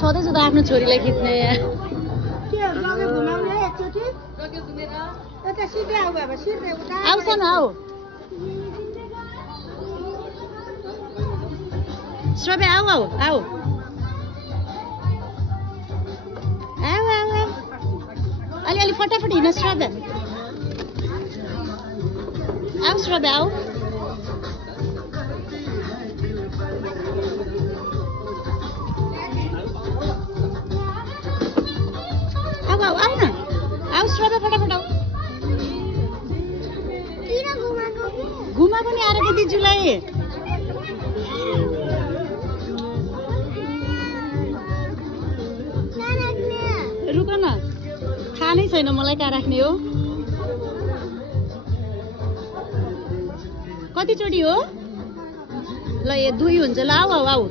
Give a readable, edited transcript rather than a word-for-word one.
छँदैछु त आफ्नो छोरीलाई खिच्ने आउँछ न आऊ श्रव्या आऊ आऊ आऊ आऊ आऊ आऊ अलि फटाफट हिँड श्रव्या आऊ श्रव्या आऊ आऊ आऊ आऊ न आऊ श्रव्या फटाफट आऊ घुमाएको नि आएर दिजुलाई रुक न थाहा नै छैन मलाई कहाँ राख्ने हो कतिचोटि हो ल 2 हुन्छ ल आऊ आऊ आऊ